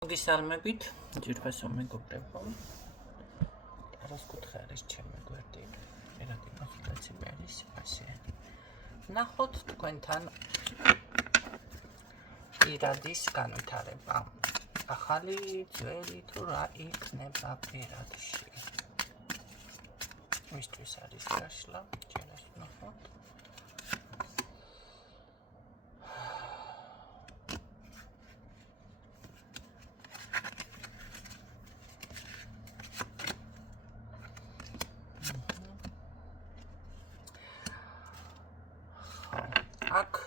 მოგესალმებით, ძირფასო მეგობრებო. რას კუთხე არის ჩემი გვერდი? ერთად იმასულაცი არის ასე. ნახოთ თქვენთან პირადის განვითარება. ახალი ძველი თუ რა იქნება პირადში. მისთვის არის გაშლა, ჯერას ნახოთ. აქ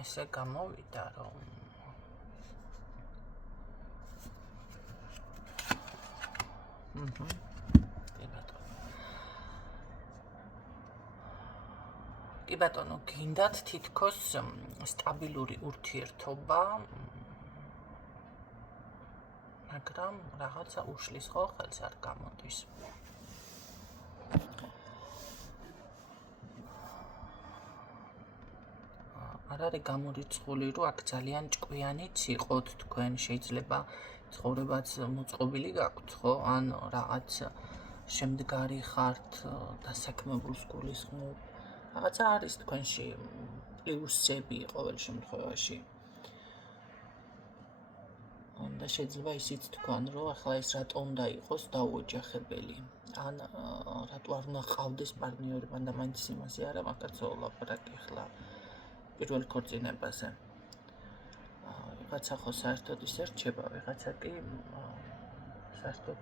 ესე გამოვიდა რომ კი ბატონო, გინდათ თითქოს სტაბილური ურთიერთობა, მაგრამ რაღაცა უშლის ხო ხელს არ გამოდის. არ არის გამორიცხული, რომ აქ ძალიან ჭკვიანიც იყოთ თქვენ, შეიძლება ცხოვრებაც მოწყობილი გაქვთ, ხო? ან რაღაც შემდგარი ხართ, დასაქმებულს გულისხმობ. რაღაცა არის თქვენში პლუსები ყოველ შემთხვევაში. და შეიძლება ისიც თქვან, რომ ახლა ეს რატო უნდა იყოს დაუოჯახებელი. ან რატო არ უნდა ყავდეს პარტნიორი, მანდა მაინც იმაზე არა, მაგაცო ლაპარაკი ახლა პირველ ქორწინებაზე. ვიღაცა ხო საერთოდ ისე რჩება, ვიღაცა კი საერთოდ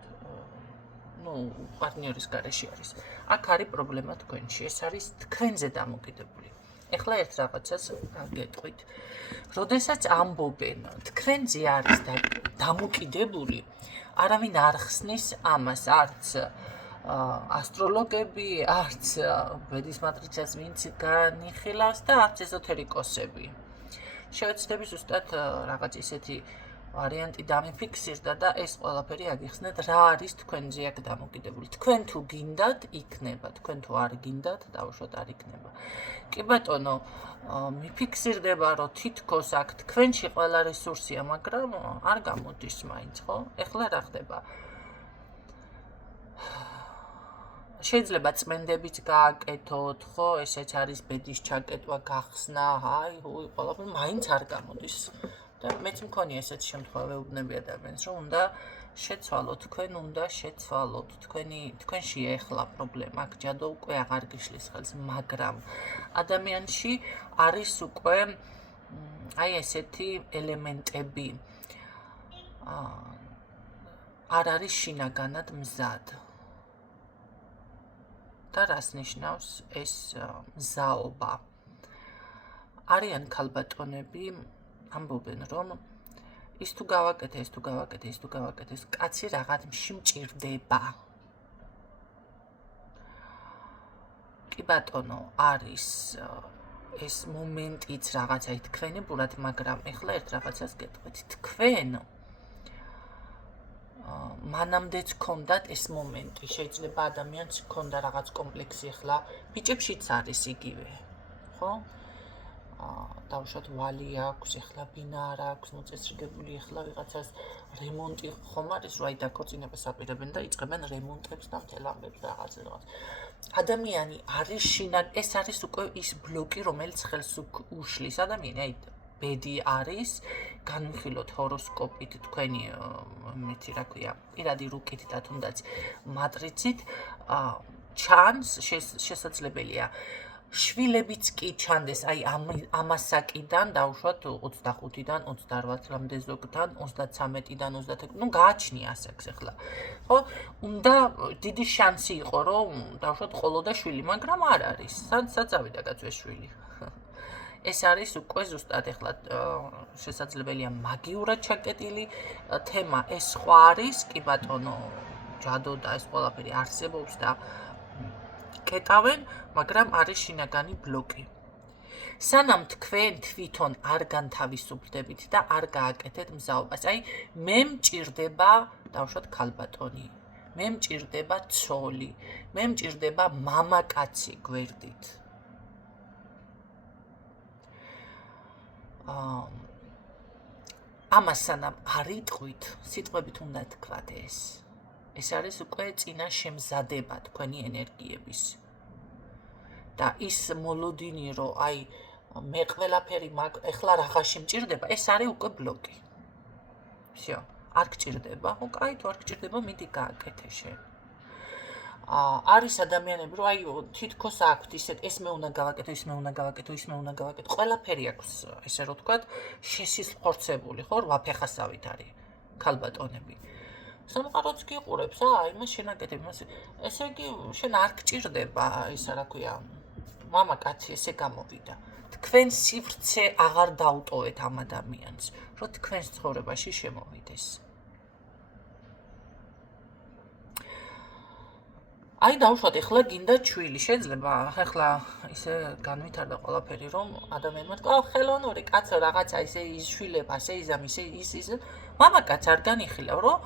პარტნიორის გარეშე არის. აქ არის პრობლემა თქვენში, ეს არის თქვენზე დამოკიდებული. ეხლა ერთ რაღაცას გეტყვით. როდესაც ამბობენ, თქვენზე არის დამოკიდებული, არავინ არ ხსნის ამას, არც ასტროლოგები, არც ბედის მატრიცას ვინც განიხილავს და არც ეზოთერიკოსები. შევეცდები ზუსტად რაღაც ისეთი ვარიანტი დამიფიქსირდა და ეს ყველაფერი აგიხსნეთ, რა არის თქვენზე აქ დამოკიდებული. თქვენ თუ გინდათ, იქნება, თქვენ თუ არ გინდათ, დავუშვათ არ იქნება. კი ბატონო, მიფიქსირდება, რომ თითქოს აქ თქვენში ყველა რესურსია, მაგრამ არ გამოდის მაინც, ხო? ეხლა რა ხდება? შეიძლება წმენდებიც გააკეთოთ, ხო? ესეც არის ბედის ჩაკეტვა, გახსნა, ყველაფერი მაინც არ გამოდის. და მეც მქონია ესეთ შემთხვევა ვეუბნები ადამიანს, რომ უნდა შეცვალოთ, თქვენ უნდა შეცვალოთ, თქვენში ეხლა პრობლემა, აქ ჯადო უკვე აღარ გიშლის ხელს, მაგრამ ადამიანში არის უკვე აი ესეთი ელემენტები. არ არის შინაგანად მზად. და რას ნიშნავს ეს მზაობა? არიან ქალბატონები, ამბობენ, რომ ის თუ გავაკეთე, ეს თუ გავაკეთე, ის თუ გავაკეთე, კაცი რაღაცში მჭირდება. კი ბატონო, არის ეს მომენტიც რაღაცაით თქვენებურად, მაგრამ ეხლა ერთ რაღაცას გეტყვით. თქვენ მანამდეც ქონდათ ეს მომენტი, შეიძლება ადამიანს ქონდა რაღაც კომპლექსი, ეხლა ბიჭებშიც არის იგივე, ხო? დავუშვათ ვალი აქვს, ეხლა ბინა არ აქვს, მოწესრიგებული, ეხლა ვიღაცას რემონტი ხომ არის, რომ აი დაქორწინებას აპირებენ და იწყებენ რემონტებს და მთელ ამბებს და რაღაც. ადამიანი არის ეს არის უკვე ის ბლოკი, რომელიც ხელს უშლის. ადამიანი, აი ბედი არის, განვიხილოთ ჰოროსკოპით, თქვენი მეთი რა ქვია, პირადი რუკით და თუნდაც მატრიცით, ჩანს, შესაძლებელია. შვილებიც კი ჩანდეს, აი ამასაკიდან, დავუშვათ 25-დან 28-მდე ზოგთან, 33-დან 36, გააჩნია ასაკს ახლა. ხო? უნდა დიდი შანსი იყო, რომ დავუშვათ ყოლოდა შვილი, მაგრამ არ არის. სად წავიდა კაცო ეს შვილი? ეს არის უკვე ზუსტად ახლა შესაძლებელია მაგიურად ჩაკეტილი თემა, ეს სხვა არის, კი ბატონო, ჯადო და ეს ყველაფერი არსებობს და კეტავენ, მაგრამ არის შინაგანი ბლოკი. სანამ თქვენ თვითონ არ განთავისუფლდებით და არ გააკეთეთ მზაობას, აი მე მჭირდება, დავუშვათ ქალბატონი, მე მჭირდება ცოლი, მე მჭირდება მამაკაცი გვერდით. ამას სანამ არ იტყვით, სიტყვებით უნდა თქვათ ეს. ეს არის უკვე წინა შემზადება თქვენი ენერგიების. და ის მოლოდინი, რომ აი მე ყველაფერი ეხლა რაღაცი მჭირდება, ეს არის უკვე ბლოკი. всё, არ გჭირდება, ხო, კაი, თუ არ გჭირდება, მიდი გააკეთე შენ. არის ადამიანები, რომ აი თითქოს აქვთ ისეთ ეს მე უნდა გავაკეთო, ის მე უნდა გავაკეთო, ის მე უნდა გავაკეთო. ყველაფერი აქვს, ესე რომ ვთქვათ, შესისხორცებული, ხო, რვაფეხასავით არის ქალბატონები. სამყაროც გიყურებს, იმას შენ აკეთებ, იმას. ესე იგი, შენ არ გჭირდება, ისა რა ქვია, მამაკაცი ესე გამოვიდა. თქვენ სივრცე აღარ დაუტოვეთ ამ ადამიანს, რომ თქვენს ცხოვრებაში შემოვიდეს. აი დავუშვათ, ეხლა გინდა ჩვილი, შეიძლება ეხლა ისე განვითარდა ყველაფერი, რომ ადამიანმა თქვა, ხელოვნური კაცო რაღაცა ისე იშვილებ, ასე იზამ, ისე. მამაკაც არ განიხილა, რომ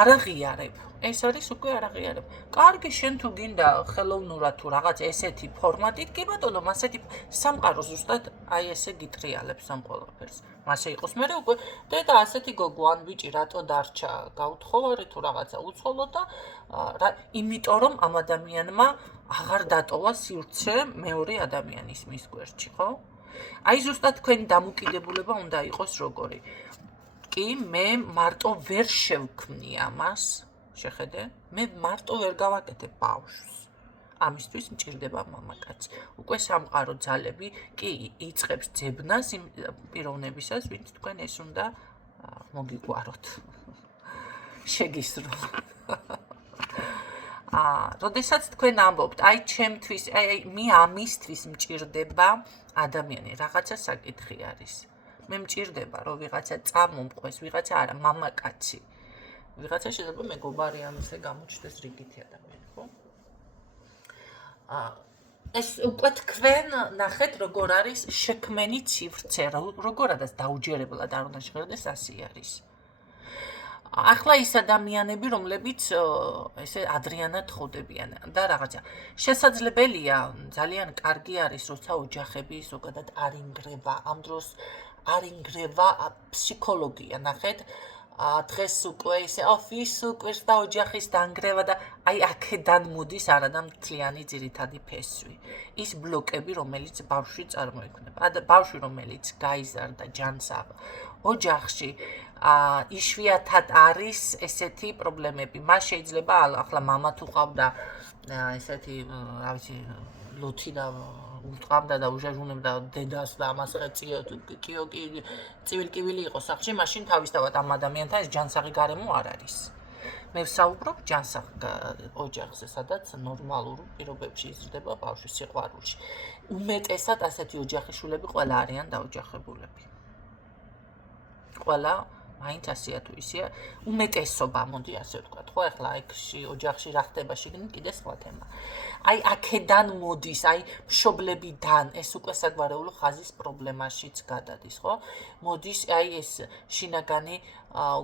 არ აღიარებ. ეს არის უკვე არ აღიარებ. კარგი, შენ თუ გინდა ხელოვნურად თუ რაღაც ესეთი ფორმატით, კი ბატონო, ასეთი სამყარო ზუსტად აი ესე გიტრიალებს ამ ყველაფერს. მასე იყოს მე უკვე დედა ასეთი გოგო ან ბიჭი რატო დარჩა, გაუთხოვარი თუ რაღაცა უცხოლო და იმიტომ რომ ამ ადამიანმა აღარ დატოვა სივრცე მეორე ადამიანის მის გვერდში, ხო? აი ზუსტად თქვენი დამოკიდებულება უნდა იყოს როგორი. კი, მე მარტო ვერ შევქმნი ამას, შეხედე, მე მარტო ვერ გავაკეთებ ბავშვს. ამისთვის მჭირდება მამაკაცი. უკვე სამყარო ძალები კი იწყებს ძებნას იმ პიროვნებისას, ვინც თქვენ ეს უნდა მოგიგვაროთ. შეგისრულ. როდესაც თქვენ ამბობთ, აი ჩემთვის, აი მე ამისთვის მჭირდება ადამიანი, რაღაცა საკითხი არის. მე მჭირდება, რომ ვიღაცა წამომყვეს, ვიღაცა არა, მამაკაცი. ვიღაცა შეიძლება მეგობარი ამისე გამოჩნდეს რიგითი ადამიანი, ხო? ეს უკვე თქვენ ნახეთ, როგორ არის შექმენი სივრცე, როგორადაც დაუჯერებლად არ უნდა შეხედეს, ასე არის. ახლა ის ადამიანები, რომლებიც ესე ადრიანად ხვდებიან და რაღაცა. შესაძლებელია, ძალიან კარგი არის, როცა ოჯახები ზოგადად არ ინგრევა, ამ დროს არ ინგრევა ფსიქოლოგია, ნახეთ. დღეს უკვე ისე ვის უკვირს და ოჯახის დანგრევა და აი აქედან მოდის არადა მთლიანი ძირითადი ფესვი. ის ბლოკები, რომელიც ბავშვი წარმოიქმნება. ბავშვი, რომელიც გაიზარდა ჯანსაღ ოჯახში, იშვიათად არის ესეთი პრობლემები. მას შეიძლება ახლა მამა თუ ყავდა ესეთი, რა ვიცი, ლუთი და უტყავდა და უჟაჟუნებდა დედას და ამას კიოკი ცივილკივილი იყო სახში, მაშინ თავისთავად ამ ადამიანთან ეს ჯანსაღი გარემო არ არის. მე ვსაუბრობ ჯანსაღ ოჯახზე, სადაც ნორმალურ პირობებში იზრდება ბავშვი სიყვარულში. უმეტესად ასეთი ოჯახის შვილები ყველა არიან დაოჯახებულები. ყველა მაინც ასეა თუ ისეა, უმეტესობა, მოდი ასე ვთქვათ, ხო, ახლა აიქში ოჯახში რა ხდება შიგნით კიდე სხვა თემა. აი აქედან მოდის, აი მშობლებიდან ეს უკვე საგვარეულო ხაზის პრობლემაშიც გადადის, ხო? მოდის აი ეს შინაგანი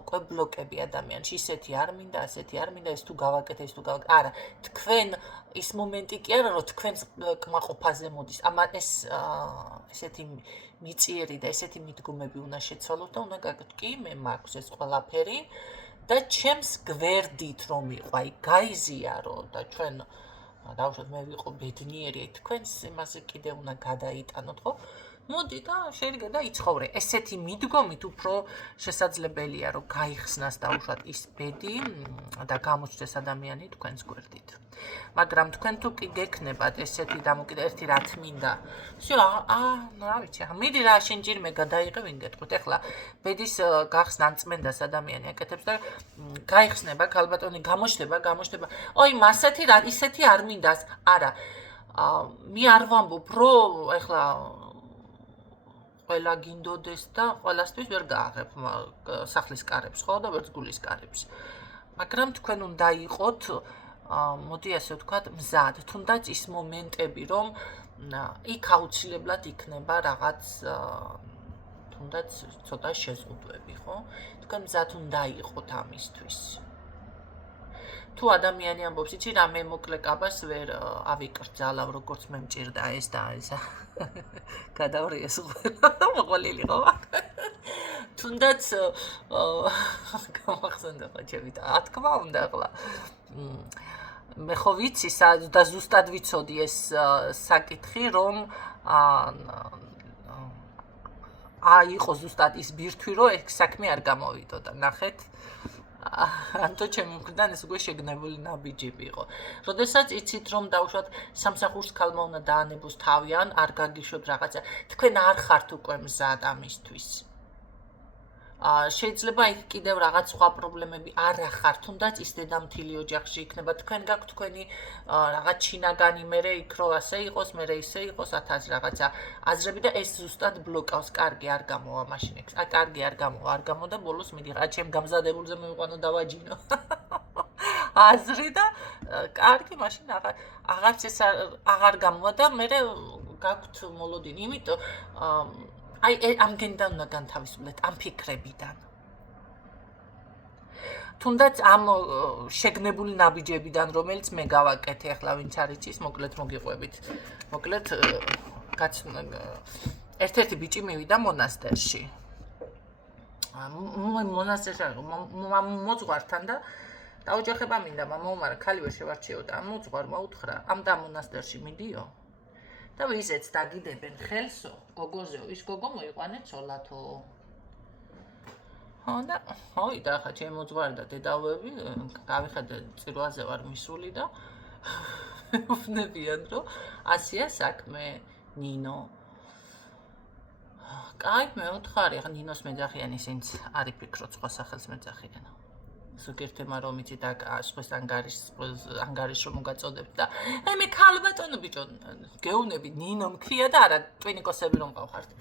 უკვე ბლოკები ადამიანში, ისეთი არ მინდა, ასეთი არ მინდა, ეს თუ გავაკეთე, ეს თუ გავაკეთე. არა, თქვენ ის მომენტი კი არა, რომ თქვენ კმაყოფაზე მოდის. ეს ესეთი მიწიერი და ესეთი მიდგომები უნდა შეცვალოთ და უნდა გაკეთოთ. კი, მე მაქვს ეს ყველაფერი და ჩემს გვერდით რომ იყო, აი გაიზიარო და ჩვენ დავუშვათ მე ვიყო ბედნიერი, თქვენს იმაზე კიდე უნდა გადაიტანოთ, ხო? მოდი და შეიძლება და იცხოვრე. ესეთი მიდგომით უფრო შესაძლებელია, რომ გაიხსნას დავუშვათ ის ბედი და გამოჩნდეს ადამიანი თქვენს გვერდით. მაგრამ თქვენ თუ კი გექნებათ ესეთი დამოკიდებული ერთი რა თმინდა. всё, რა ვიცი, მიდი რა შენ ჯერ მე გადაიღე ვინ გეტყვით. ეხლა ბედის გახსნა წმენდას ადამიანი აკეთებს და გაიხსნება ქალბატონი გამოჩნდება. ой, მასეთი რა ისეთი არ მინდას. არა. მე არ ვამბობ, რომ ეხლა ყველა გინდოდეს და ყველასთვის ვერ გააღებ სახლის კარებს, ხო, და ვერც გულის კარებს. მაგრამ თქვენ უნდა იყოთ, მოდი ასე ვთქვათ, მზად, თუნდაც ის მომენტები, რომ იქ აუცილებლად იქნება რაღაც თუნდაც ცოტა შეზღუდვები, ხო? თქვენ მზად უნდა იყოთ ამისთვის. თუ ადამიანი ამბობს, იცი რა, მე მოკლე კაბას ვერ ავიკრძალავ, როგორც მე მჭირდა ეს და ეს. გადავრიეს ყველა, მოყოლილი ხო? თუნდაც გამახსენდა ხო ჩემი რა თქმა უნდა ახლა მე ხო ვიცი და ზუსტად ვიცოდი ეს საკითხი რომ იყო ზუსტად ის ბირთვი რომ ეს საქმე არ გამოვიდოდა ნახეთ ანტო ჩემი მხრიდან ეს უკვე შეგნებული ნაბიჯები იყო. როდესაც იცით რომ დავუშვათ სამსახურს ქალმა უნდა დაანებოს თავი ან არ გაგიშვებ რაღაცა, თქვენ არ ხართ უკვე მზად ამისთვის. შეიძლება იქ კიდევ რაღაც სხვა პრობლემები არ ახარ, თუნდაც ის დედამთილი ოჯახში იქნება, თქვენ გაქვთ თქვენი რაღაც ჩინაგანი, მერე იქ რო ასე იყოს, მერე ისე იყოს, 1000 რაღაცა აზრები და ეს ზუსტად ბლოკავს, კარგი არ გამოვა მაშინ ეგ. კარგი არ გამოვა და ბოლოს მიდიღა ჩემ გამზადებულზე მივიყვანო დავაჯინო. აზრი და კარგი მაშინ აღარც ეს აღარ გამოვა და მერე გაქვთ მოლოდინი, იმიტომ აი ამგენიდან უნდა განთავისუფლდეთ ამ ფიქრებიდან. თუნდაც ამ შეგნებული ნაბიჯებიდან, რომელიც მე გავაკეთე, ახლა ვინც არ იცის, მოკლედ მოგიყვებით. მოკლედ ერთ-ერთი ბიჭი მივიდა მონასტერში. მონასტერში მოძღვართან და დაოჯახება მინდა, მამაო, ქალი ვერ შევარჩიო და მოძღვარმა უთხრა, ამ და მონასტერში მიდიო. და ვიზეც დაგიდებენ ხელსო, გოგოზეო, ის გოგო მოიყვანეთ ცოლათო. და ხა ჩემი მოძღვარი და დედავები, გავიხედე წირვაზე ვარ მისული და ვფნებიან, რომ ასია საქმე, ნინო. კაი, მე ვთხარი, ხა ნინოს მეძახიან ისინც არ იფიქროთ სხვა სახელს მეძახიან. ზოგერთმა რომ იცით სხვას ანგარიშს რომ მოგაწოდებთ და მე ქალბატონო ბიჭო გეუბნები ნინო მქრია და არა ტვინიკოსები რომ ყავხართ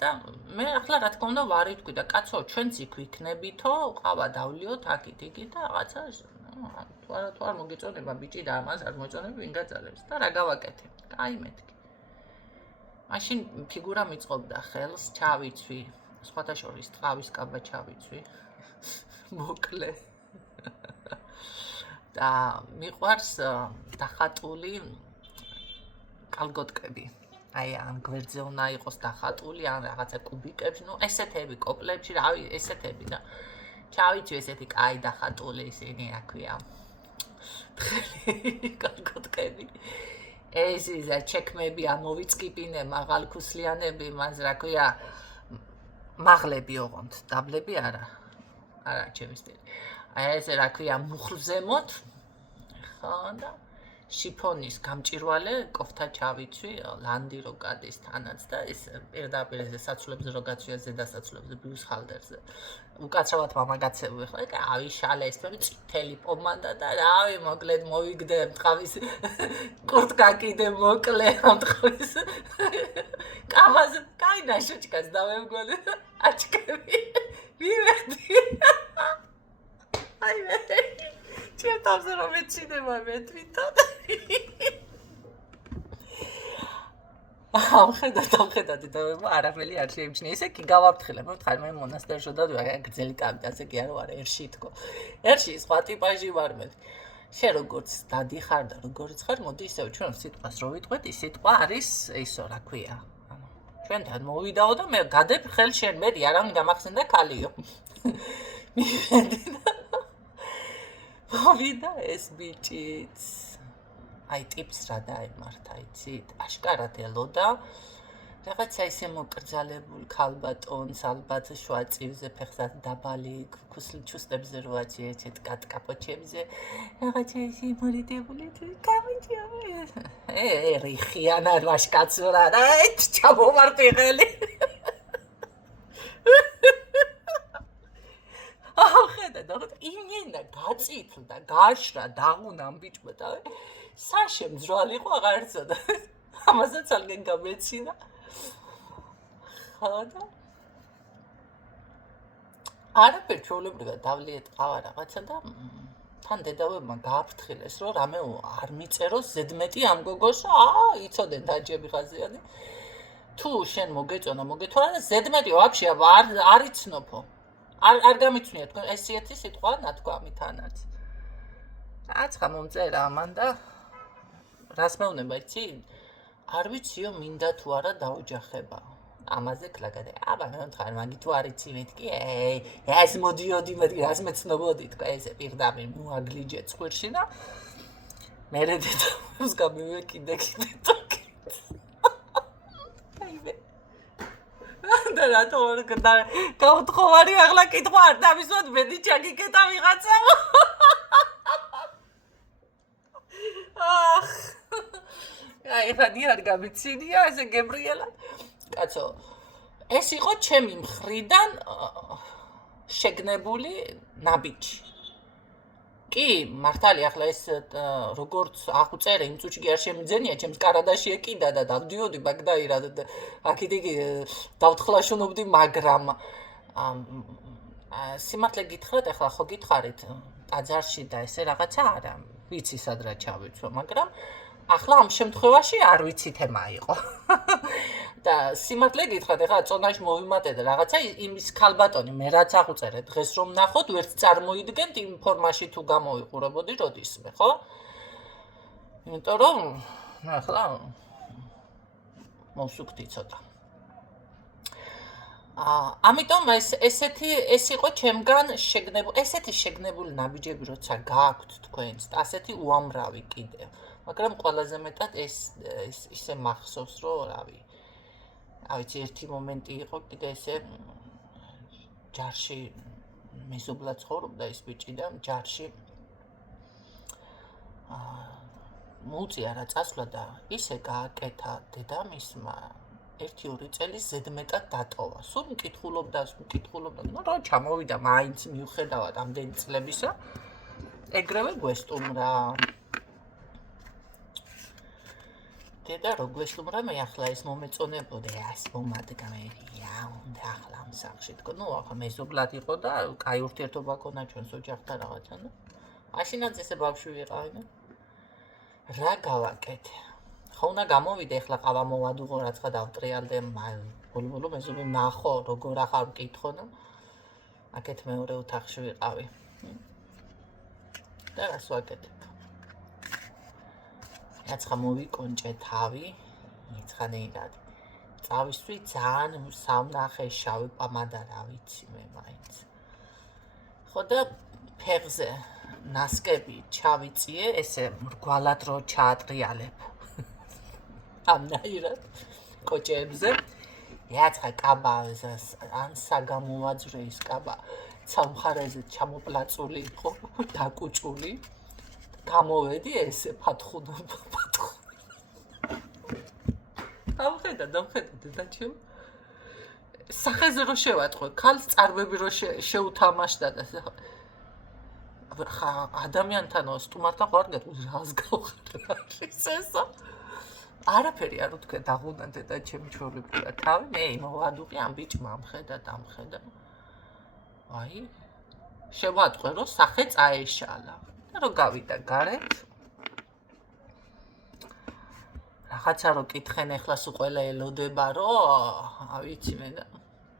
და მე ახლა რა თქმა უნდა ვარი თქვი და კაცო ჩვენც იქ ვიქნებითო ყავა დავლიოთ აქით იქით და რაღაცა თუ არ მოგეწონება ბიჭი და ამას არ მოწონები ვინ გაძალებს და რა გავაკეთე კაი მეთქი მაშინ ფიგურა მიწყობდა ხელს ჩავიცვი სხვათა შორის ტყავის კაბა ჩავიცვი მოკლე და მიყვარს დახატული კალგოტკები აი ამ გვერდზე უნდა იყოს დახატული ან რაღაცა კუბიკებში ნუ ესეთები კოპლებში რავი ესეთები და ჩავიცვი ესეთი კაი დახატული ისინი რა ქვია კალგოტკები ეს ის ჩექმები ამოვიწკიპინე მაღალქუსლიანები მას რა ქვია მაღლები ოღონდ დაბლები არა არა ჩემი სტილი. აი ესე რა ქვია მუხლზემოთ. ხო და შიფონის გამჭირვალე კოფთა ჩავიცვი ლანდი რო გადის თანაც და ის პირდაპირ ესე საცვლებზე რო გაცვია ზედასაცვლებზე ბიუს ხალდერზე. უკაცრავად მამაგაცები ხო ეკა ავიშალე ეს თორე წითელი პომადა და რავი მოკლედ მოვიგდე ტყავის კურტკა კიდე მოკლე ამ ტყავის კავაზე კაი ნაშუჭკას დავემგონე აჩქები მივედი აი მე ჩემ თავზე რომ მეცინება მე თვითონ ხედავთ და არაფერი არ შეიმჩნია ისე კი გავაფრთხილე მე ვთხარ მე მონასტერში და გრძელი კაბი და ასე კი არ ვარ ერში თქო ერში სხვა ტიპაჟი ვარ მე შე როგორც დადიხარ და როგორც ხარ მოდი ისევ ჩვენ სიტყვას რო ვიტყვეთ ის სიტყვა არის ისო რა ქვია ჩვენთან მოვიდაო და მე გადებ ხელ შენ მეტი არ ამი გამახსენდა ქალიო მოვიდა ეს ბიჭიც აი ტიპს რა დაემართა იცით აშკარად ელოდა რაღაცა ისე მოკრძალებულ ქალბატონს ალბათ შვაწივზე ფეხსა დაბალი ქუსლჩუსტებზე რო აჩიეთ კატკაპოჩებზე რაღაცა ისე მორიდებული გამიჯია რიხიანა ვაშკაცურა და ჩამოვარდი ხელი ხედა და იმენა გაწითლდა გაშრა დაღუნა ამ ბიჭმა და საშემძრალი იყო აღარ ეცოდა ამასაც ალგენ გამეცინა ხოდა არაფერ ჩვეულებრივად დავლიეთ ყავა რაღაცა და თან დედავებმა გააფრთხილეს რომ რამე არ მიწეროს ზედმეტი ამ გოგოს იცოდენ დაჯები ხაზიანი თუ შენ მოგეწონა მოგეთვალა და ზედმეტი ვაფშე არ იცნობო არ გამიცნია თქვენ ესეთი სიტყვა ნათქვამი თანაც აცხა მომწერა ამან და რას მეუნება იცი არ ვიციო მინდა თუ არა დაოჯახება ამაზე კლაგადე. აბა მე ვთქვი, მაგით თუ არ იცი მეთქი, ეს მოდიოდი მეთქი, რას მეცნობოდი თქვა ესე პირდაპირ მოაგლიჯე წვირში და მე დედამს გამივეკიდე კიდე. და რატო და გავთხოვარი ახლა კითხვა არ დამისვათ მედი ჩაგიკეტა ვიღაცა. აი ფანი არ გამიცინია ესე გებრიელა. კაცო, ეს იყო ჩემი მხრიდან შეგნებული ნაბიჯი. კი, მართალია ახლა ეს როგორც აღუწერე იმ წუთში კი არ შემიძენია, ჩემს კარადაში ეკიდა და დავდიოდი ბაგდაირად აქეთ იგი დავთხლაშუნობდი, მაგრამ სიმართლე გითხრათ, ახლა ხო გითხარით ტაძარში და ესე რაღაცა არა, ვიცი სად რა ჩავიცვა, მაგრამ ახლა ამ შემთხვევაში არ ვიცით ema იყო. და სიმართლე გითხრათ, ახლა წონაში მოვიმატე და რაღაცა იმის ქალბატონი მე რაც აღუწერე დღეს რომ ნახოთ, ვერც წარმოიდგენთ იმ ფორმაში თუ გამოვიყურებოდი როდისმე, ხო? იმიტომ რომ ახლა მოვსუქდი ცოტა. ამიტომ ეს იყო ჩემგან ესეთი შეგნებული ნაბიჯები, როცა გააქვთ თქვენს, ასეთი უამრავი კიდევ. მაგრამ ყველაზე მეტად ეს ისე მახსოვს, რომ რავი. ავიცი ერთი მომენტი იყო კიდე ესე ჯარში მეზობლად ცხოვრობდა ის ბიჭი და ჯარში მოუწია რა წასვლა და ისე გააკეთა დედამისმა 1-2 წელი ზედმეტად დატოვა. სულ მკითხულობდა, ნუ რა ჩამოვიდა მაინც მიუხედავად ამდენი წლებისა. ეგრევე გვესტუმრა. დედა რო გვესტუმრა, მე ახლა ეს მომეწონებოდა, ეს მომადგა მე, უნდა ახლა ამ სახში თქო, ნუ ახლა მეზობლად იყო და კაი ურთიერთობა ქონდა ჩვენს ოჯახთან რაღაცა, ნუ. მაშინაც ესე ბავშვი ვიყავი, ნუ. რა გავაკეთე? ხო უნდა გამოვიდე, ახლა ყავა მოვადუღო, რაცხა დავტრიალდე, ბოლო მეზობი ნახო, როგორ ახარ მკითხო და აქეთ მეორე ოთახში ვიყავი. და რას ვაკეთებ? რაცხა მოვიკონჭე თავი, იცხანეირად. წავისვი ძალიან სამნახე შავი პამადა რა ვიცი მე მაინც. ხო და ფეხზე ნასკები ჩავიწიე, ესე მრგვალად რო ჩაატრიალებ. ამნაირად კოჭებზე. რაცხა კაბა ან საგამოვაძვრე ის კაბა სამხარეზე ჩამოპლაწული იყო, დაკუჭული. გამოვედი ესე ფათხუნა. დავხედა დედაჩემ. სახეზე რო შევატყვე, ქალს წარბები რო შეუთამაშდა და ხა ადამიანთანო სტუმართან ხო არ გეტყვის რას გავხარ ესა. არაფერი არ უთქვია დაღუნა დედაჩემ ჩვეულებრივად თავი, მე მოვადუყი ამ ბიჭმა ამხედა. აი შევატყვე რომ სახე წაეშალა. რო გავიდა გარეთ რაღაცა რო კითხენ ეხლა სულ ყველა ელოდება რომ ავიცი მე და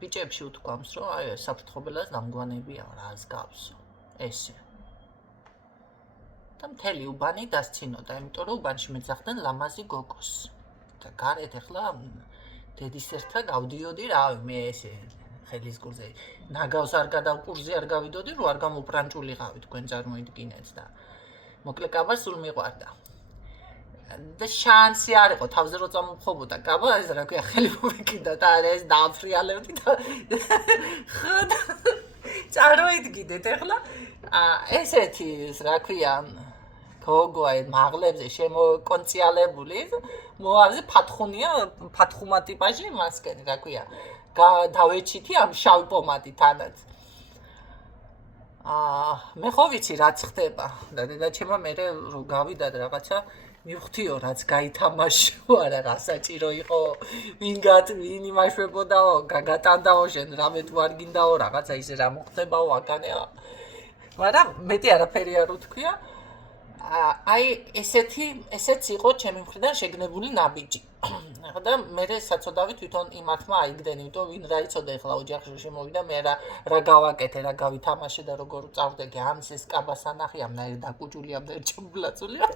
ბიჭებში უთქვამს რომ აი საფრთხობელას დამგვანებია რას გავსო ესე და მთელი უბანი დასცინოდა იმიტომ რომ უბანში მეძახდნენ ლამაზი გოგოს და გარეთ ეხლა დედის ერთა გავდიოდი რავი მე ესე ხელის გულზე ნაგავს არ გადავკურზე არ გავიდოდი რომ არ გამოპრანჭულიყავი თქვენ წარმოიდგინეთ და მოკლე კაბა სულ მიყვარდა და შანსი არ იყო თავზე რო წამომხობოდა კაბა ეს რა ქვია ხელი მომეკიდა და ეს დააფრიალებდი და ხოდა წარმოიდგინეთ ეხლა ესეთი რა ქვია გოგო აი მაღლებზე შემოკონციალებული მოავზე ფათხუნია ფათხუმა ტიპაჟი მასკენი რა ქვია დავეჩითი ამ შავი პომადითანაც. მე ხო ვიცი რაც ხდება და დედაჩემმა მე რო გავიდა და რაღაცა მივხვდიო რაც გაითამაშო არა რა საჭირო იყო ვინ იმაშვებოდაო გაგატანდაო შენ რამე თუ არ გინდაო რაღაცა ისე რა მოხდებაო აქანეა. მაგრამ მეტი არაფერი არ უთქვია. აი ესეც იყო ჩემი მხრიდან შეგნებული ნაბიჯი. და მე საწოდავი თვითონ იმათმა აიგდენ, იმიტომ ვინ რა იცოდა ეხლა ოჯახში შემოვიდა, მე რა გავაკეთე, რა გავითამაშე და როგორ წავდეგი ამის ეს კაბასანახი ამნაირად დაკუჭული ამნაირად ჩამოპლაწულია.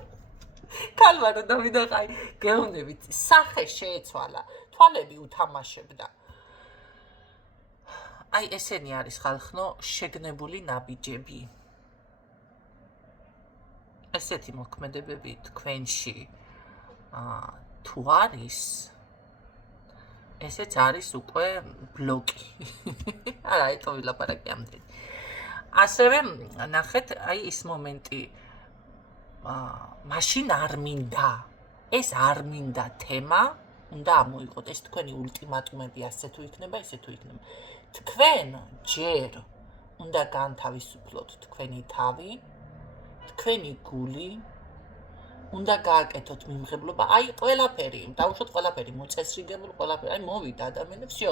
ქალმა რომ დავიდაყაი, გეუბნებით, სახე შეეცვალა, თვალები უთამაშებდა. აი ესენი არის ხალხნო შეგნებული ნაბიჯები. ესეთი მოქმედებები თქვენში თუ არის, ესეც არის უკვე ბლოკი. არა, ეტო ვილაპარაკი ამდენი. ასევე ნახეთ, აი ის მომენტი მაშინ არ მინდა. ეს არ მინდა თემა უნდა ამოიღოთ. ეს თქვენი ულტიმატუმები ასე თუ იქნება, ესე თუ იქნება. თქვენ ჯერ უნდა განთავისუფლოთ თქვენი თავი, თქვენი გული, უნდა გააკეთოთ მიმღებლობა, აი ყველაფერი, დავუშვოთ ყველაფერი, მოწესრიგებული ყველაფერი, აი მოვიდა ადამიანი, всё,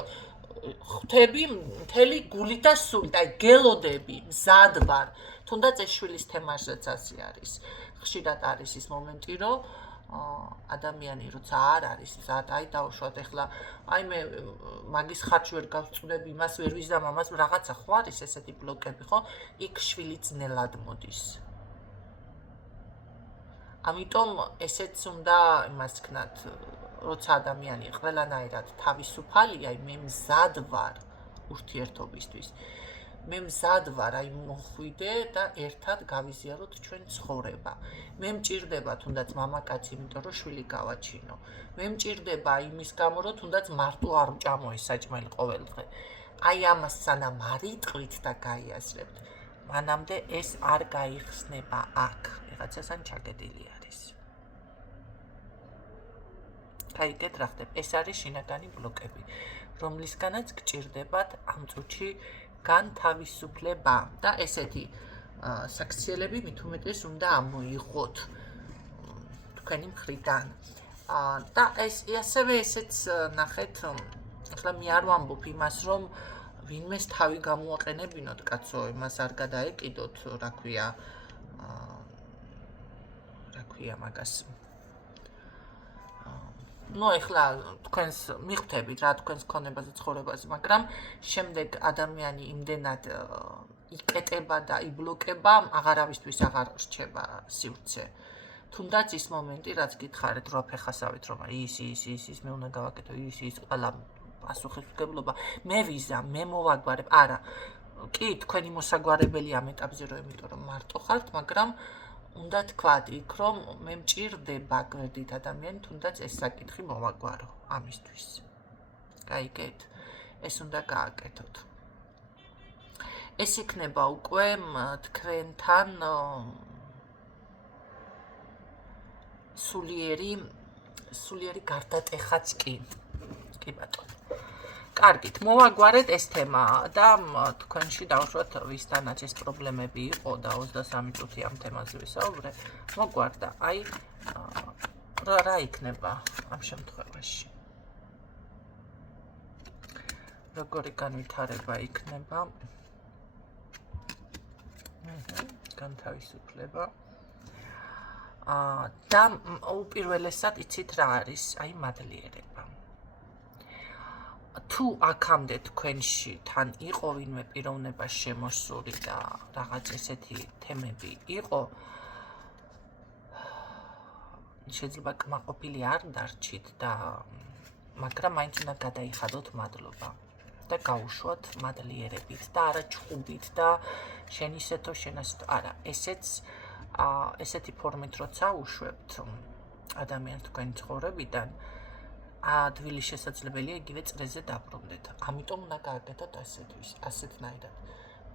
ხვდები მთელი გულით და სულით, აი გელოდები, მზად ვარ. თუნდაც ეს შვილის თემაშიც ასე არის. ხშირად არის ის მომენტი, რომ ადამიანი როცა არ არის მზად, აი დავუშვათ ეხლა, აი მე მაგის ხარჯ ვერ გავწუნებ, იმას ვერ ვიზამ, ამას რაღაცა ხო არის ესეთი ბლოკები, ხო? იქ შვილი ძნელად მოდის. ამიტომ ესეც უნდა იმას ვქნათ, როცა ადამიანი ყველანაირად თავისუფალია, მე მზად ვარ ურთიერთობისთვის. მე მზად ვარ, აი მოხვიდე და ერთად გავიზიაროთ ჩვენ ცხოვრება. მე მჭირდება თუნდაც მამაკაცი, იმიტომ რომ შვილი გავაჩინო. მე მჭირდება იმის გამო, რომ თუნდაც მარტო არ ვჭამო ეს საჭმელი ყოველდღე. აი ამას სანამ არ იტყვით და გაიაზრებთ, მანამდე ეს არ გაიხსნება აქ. რაღაცასთან ჩაგედილი არის. გაიგეთ რა ხდება? ეს არის შინაგანი ბლოკები, რომლისგანაც გჭირდებათ ამ წუთში განთავისუფლება და ესეთი საქციელები მით უმეტეს უნდა ამოიღოთ თქვენი მხრიდან. და ასევე ესეც ნახეთ, ახლა მე არ ვამბობ იმას, რომ ვინმეს თავი გამოაყენებინოთ, კაცო, იმას არ გადაეკიდოთ, რა ქვია, მაგას. ნუ ეხლა თქვენს მიხვდებით რა თქვენს ქონებაზე ცხოვრებაზე, მაგრამ შემდეგ ადამიანი იმდენად იკეტება და იბლოკება, აღარავისთვის აღარ რჩება სივრცე. თუნდაც ის მომენტი, რაც გითხარით, რო ფეხასავით, რომ ის მე უნდა გავაკეთო, ის ყველა პასუხისმგებლობა, მე ვიზამ, მე მოვაგვარებ, არა. კი, თქვენი მოსაგვარებელი ამ ეტაპზე რო, იმიტომ რომ მარტო ხართ, მაგრამ უნდა თქვათ იქ, რომ მე მჭირდება გვერდით ადამიანი, თუნდაც ეს საკითხი მოვაგვარო ამისთვის. გაიგეთ? ეს უნდა გააკეთოთ. ეს იქნება უკვე თქვენთან სულიერი გარდატეხაც კი. კი ბატონო. კარგით, მოვაგვარეთ ეს თემა და თქვენში დავუშვათ ვისთანაც ეს პრობლემები იყო და 23 წუთი ამ თემაზე ვისაუბრე, მოგვარდა. აი რა იქნება ამ შემთხვევაში? როგორი განვითარება იქნება? განთავისუფლება. და უპირველესად იცით რა არის? აი მადლიერება. თუ აქამდე თქვენში თან იყო ვინმე პიროვნება შემოსული და რაღაც ესეთი თემები იყო, შეიძლება კმაყოფილი არ დარჩით და მაგრამ მაინც უნდა გადაიხადოთ მადლობა და გაუშვათ მადლიერებით და არა ჩხუბით და შენ ისეთო შენ ასეთო, არა, ესეთი ფორმით როცა უშვებთ ადამიანს თქვენი ცხოვრებიდან, ადვილი შესაძლებელია იგივე წრეზე დაბრუნდეთ. ამიტომ უნდა გააკეთოთ ასეთნაირად.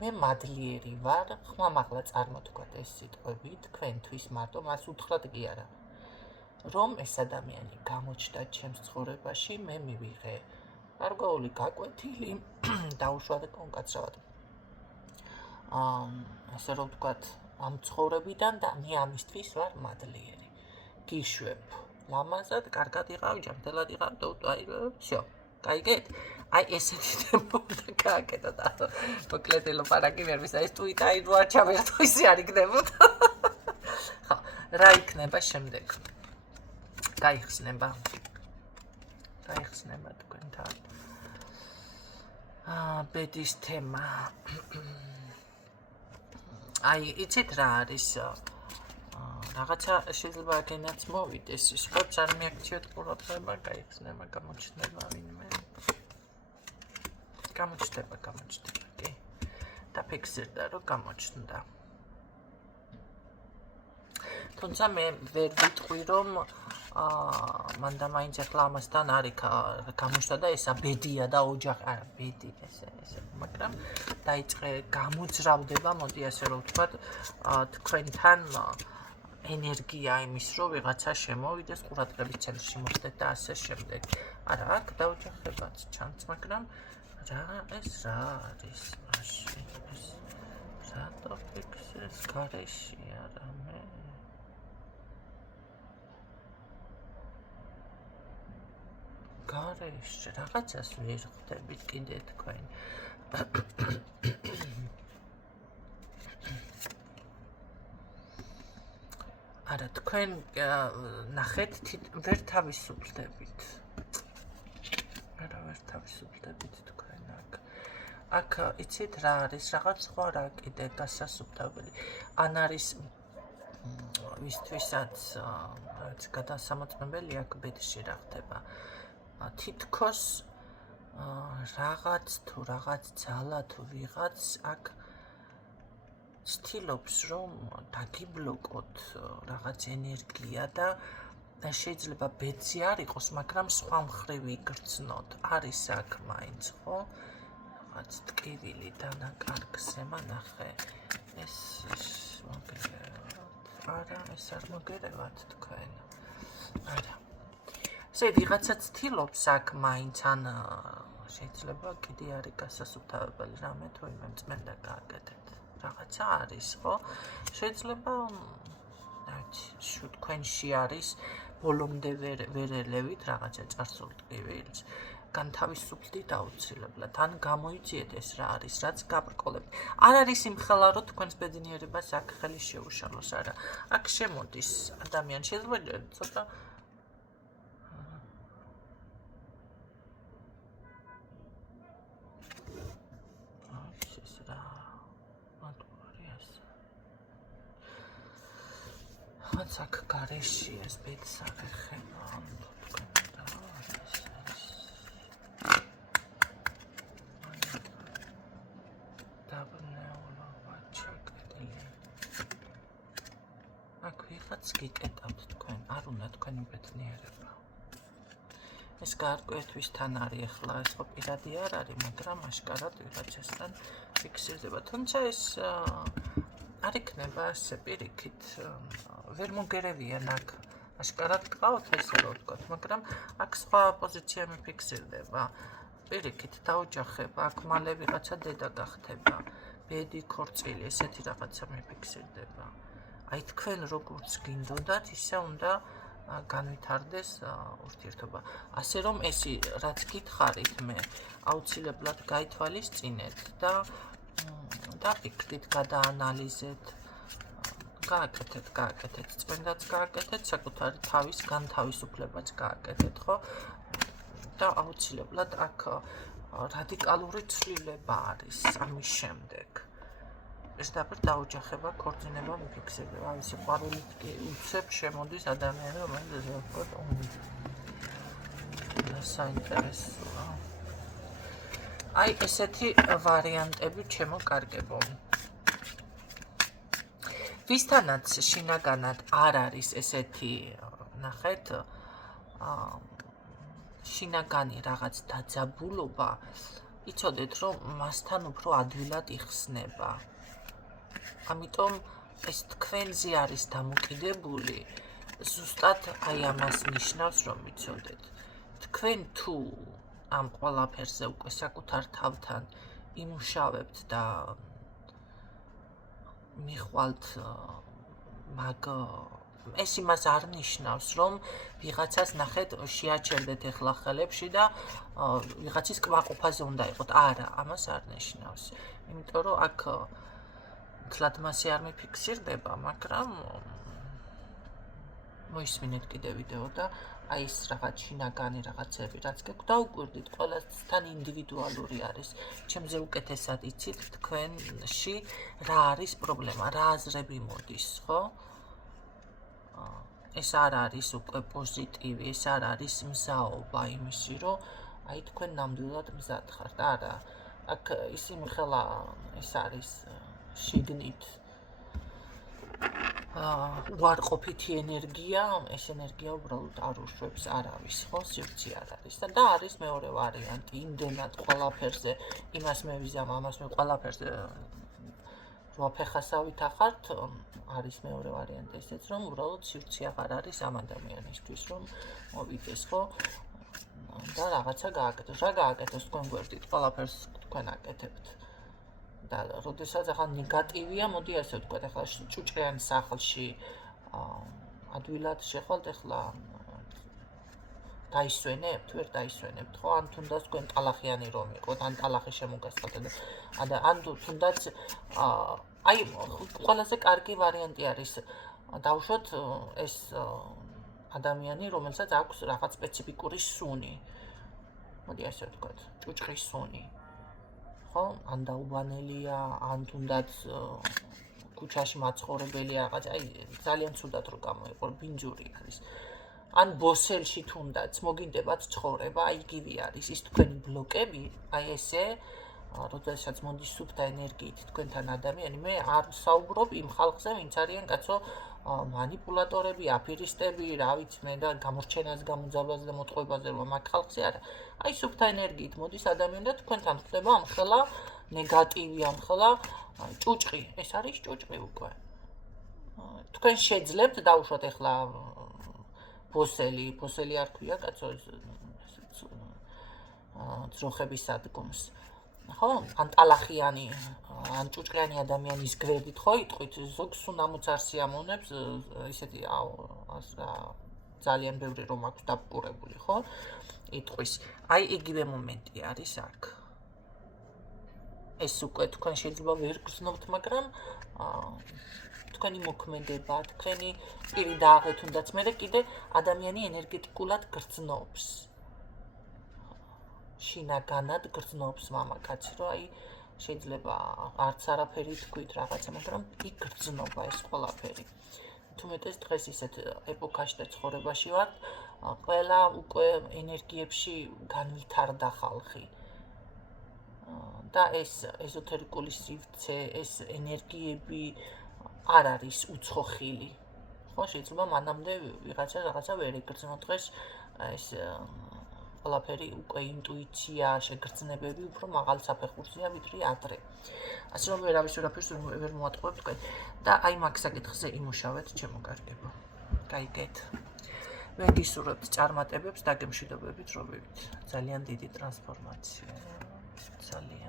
მე მადლიერი ვარ, ხმამაღლა წარმოთქვათ ეს სიტყვები თქვენთვის მარტო, მას უთხრათ კი არა. რომ ეს ადამიანი გამოჩნდა ჩემს ცხოვრებაში, მე მივიღე გარკვეული გაკვეთილი, დაუშვათ კონკაცრავად. ასე რომ ვთქვათ, ამ ცხოვრებიდან და მე ამისთვის ვარ მადლიერი. გიშვებ ლამაზად, კარგად იყავ, ჯანმრთელად იყავ და აი, всё. გაიგეთ? აი ესეთი თემა უნდა გააკეთოთ. მოკლედ ელაპარაკი ვერ ვის, აი ტვიტაი რო არ ჩავერთო, ისე არ იქნებოდა. ხო, რა იქნება შემდეგ? გაიხსნება თქვენთან. ბედის თემა. აი, იცით რა არის? რაღაცა შეიძლება გენაც მოვიდეს, სხვებს არ მიაქციოთ ყურადღება, გაიხსნება, გამოჩნდება ვინმე. გამოჩნდება, კი. დაფიქსირდა, რომ გამოჩნდა. თუმცა მე ვერ ვიტყვი, რომ მანდა მაინც ახლა ამასთან არის გამოჩნდა და ესა ბედია და ოჯახი, არა, ბედი ესე, მაგრამ დაიწყე გამოძრავდება, მოდი ასე რომ ვთქვათ, თქვენთან ენერგია იმის, რომ ვიღაცა შემოვიდეს, ყურადღების ცენტრში მოხდეთ და ასე შემდეგ. არა, აქ დაოჯახებაც ჩანს, მაგრამ რა არის მაშინ? ეს რატო ფიქსირებს გარეშე არა მე? გარეშე რაღაცას ვერ ხვდებით კიდე თქვენ. არა, თქვენ ნახეთ, ვერ თავისუფლდებით. არა, ვერ თავისუფლდებით თქვენ აქ. აქ იცით რა არის, რაღაც სხვა რა კიდე გასასუფთავებელი. ან არის ვისთვისაც გადასამოწმებელი აქ ბედში რა ხდება. თითქოს რაღაც თუ რაღაც ძალა თუ ვიღაც აქ ცდილობს რომ დაგიბლოკოთ რაღაც ენერგია და შეიძლება ბედზე არ იყოს, მაგრამ სხვა მხრივ იგრძნოთ. არის აქ მაინც, ხო? რაღაც ტკივილი დანაკარგზე მანახე. ეს მოგერევათ. არა, ეს არ მოგერევათ თქვენ. არა. ესე ვიღაცა ცდილობს აქ მაინც ან შეიძლება კიდე არის გასასუფთავებელი რამე თუ იმე წმენდა გააკეთეთ. რაღაცა არის, ხო? შეიძლება თქვენში არის ბოლომდე ვერ ელევით რაღაცა წარსულ ტკივილს. განთავისუფლდით აუცილებლად, ან გამოიძიეთ ეს რა არის, რაც გაბრკოლებთ. არ არის იმხელა, რომ თქვენს ბედნიერებას აქ ხელი შეუშალოს, არა. აქ შემოდის ადამიანი, შეიძლება ცოტა აქ გარეშე ეს ბედსაღი ხება თქვენ და დაბნეულობა ჩაკეტილი. აქ ვიღაც გიკეტავთ თქვენ, არ უნდა თქვენი ბედნიერება. ეს გაარკვევისთან არის ახლა, ეს ხო პირადი არ არის, მაგრამ აშკარად ვიღაცასთან ფიქსირდება. თუმცა ეს არ იქნება ასე პირიქით, ვერ მოგერევიან აქ. აშკარად გყავთ ესე რომ ვთქვათ, მაგრამ აქ სხვა პოზიცია მიფიქსირდება. პირიქით დაოჯახება, აქ მალე ვიღაცა დედა გახდება. ბედი, ქორწილი, ესეთი რაღაცა მიფიქსირდება. აი თქვენ როგორც გინდოდათ, ისე უნდა განვითარდეს ურთიერთობა. ასე რომ ეს რაც გითხარით მე, აუცილებლად გაითვალისწინეთ და დაფიქრდით, გადაანალიზეთ, გააკეთეთ, წმენდაც გააკეთეთ, საკუთარი თავის განთავისუფლებაც გააკეთეთ, ხო? და აუცილებლად აქ რადიკალური ცვლილება არის ამის შემდეგ. ეს დაბერ დაოჯახება, ქორწინება მიფიქსირდება, აი ესე ყვავილით კი უცებ შემოდის ადამიანი, რომელიც ვთქვათ, საინტერესოა. აი ესეთი ვარიანტები ჩემო კარგებო. ვისთანაც შინაგანად არ არის ესეთი, ნახეთ, შინაგანი რაღაც დაძაბულობა, იცოდეთ, რომ მასთან უფრო ადვილად იხსნება. ამიტომ ეს თქვენზე არის დამოკიდებული, ზუსტად აი ამას ნიშნავს, რომ იცოდეთ. თქვენ თუ ამ ყველაფერზე უკვე საკუთარ თავთან იმუშავებთ და მიხვალთ, მაგ ეს იმას არ ნიშნავს, რომ ვიღაცას ნახეთ შეაჩერდეთ ეხლა ხელებში და ვიღაცის კმაყოფაზე უნდა იყოთ. არა, ამას არ ნიშნავს. იმიტომ რომ აქ თლად მასე არ მიფიქსირდება, მაგრამ მოისმინეთ კიდე ვიდეო და აი ეს რაღაც შინაგანი რაღაცები, რაც გექვთ, დაუკვირდით, ყველასთან ინდივიდუალური არის. ჩემზე უკეთესად იცით თქვენში რა არის პრობლემა, რა აზრები მოდის, ხო? ეს არ არის უკვე პოზიტივი, ეს არ არის მზაობა იმისი, რომ აი თქვენ ნამდვილად მზად ხართ. არა, აქ ის იმხელა ეს არის შიგნით უარყოფითი ენერგია, ეს ენერგია უბრალოდ არ უშვებს არავის, ხო, სივრცე არ არის და არის მეორე ვარიანტი, იმდენად ყველაფერზე, იმას მე ვიზამ, ამას მე ყველაფერზე რა ფეხასავით ახართ, არის მეორე ვარიანტი ესეც, რომ უბრალოდ სივრცე აღარ არის ამ ადამიანისთვის, რომ მოვიდეს, ხო? და რაღაცა გააკეთოს. რა გააკეთოს თქვენ გვერდით, ყველაფერს თქვენ აკეთებთ. და როდესაც ახლა ნეგატივია, მოდი ასე ვთქვათ, ახლა ჭუჭყიან სახლში ადვილად შეხვალთ, ახლა დაისვენებთ, ვერ დაისვენებთ, ხო? ან თუნდაც თქვენ ტალახიანი რომ იყოთ, ან ტალახი შემოგასხათ და ან თუნდაც აი ყველაზე კარგი ვარიანტი არის დავუშვათ ეს ადამიანი, რომელსაც აქვს რაღაც სპეციფიკური სუნი. მოდი ასე ვთქვათ, ჭუჭყის სუნი. ხო? ან დაუბანელია, ან თუნდაც ქუჩაში მაცხოვრებელი რაღაც, აი ძალიან ცუდად რო გამოიყო, ბინჯური არის. ან ბოსელში თუნდაც მოგინდებათ ცხოვრება, აი იგივე არის ის თქვენი ბლოკები, აი ესე როდესაც მოდის სუფთა ენერგიით თქვენთან ადამიანი, მე არ ვსაუბრობ იმ ხალხზე, ვინც არიან კაცო манипуляторები, აფირისტები, რა ვიცი მე და გამორჩენას გამოძაბაზე და მოტყუებაზე რომ მაგ ხალხზე არა. აი სუფთა ენერგიით მოდის ადამიანი და თქვენთან ხდება ამხელა ნეგატივი, ამხელა ჭუჭყი. ეს არის ჭუჭყი უკვე. თქვენ შეძლებთ დავუშვათ ახლა ბოსელი არ ქვია კაცო ძროხების სადგომს. ხო? ან ტალახიანი, ან ჭუჭყიანი ადამიანის გვერდით ხო იტყვით, ზოგს უნამოც არ სიამოვნებს, ისეთი ძალიან ბევრი რომ აქვს დაბკურებული, ხო? იტყვის. აი იგივე მომენტი არის აქ. ეს უკვე თქვენ შეიძლება ვერ გრძნობთ, მაგრამ თქვენი მოქმედება, თქვენი პირი დააღეთ თუნდაც მე კიდე ადამიანი ენერგეტიკულად გრძნობს. შინაგანად გრძნობს მამაკაცი, რომ აი შეიძლება არც არაფერი თქვით რაღაცა, მაგრამ იქ გრძნობა ეს ყველაფერი. თუმეტეს დღეს ისეთ ეპოქაში და ცხოვრებაში ვართ, ყველა უკვე ენერგიებში განვითარდა ხალხი. და ეს ეზოთერიკული სივრცე, ეს ენერგიები არ არის უცხოხილი. ხო, შეიძლება მანამდე რაღაცა ვერ იგრძნო, დღეს ეს ყველაფერი უკვე ინტუიცია, შეგრძნებები უფრო მაღალ საფეხურზეა ვიდრე ადრე. ასე რომ ვერაფერს ვერ მოატყუებ თქვენ და აი მაგ საკითხზე იმუშავეთ, ჩემო კარგებო. გაიგეთ? მე გისურვებთ წარმატებებს და გემშვიდობებით, რომ ვივით ძალიან დიდი ტრანსფორმაცია. ძალიან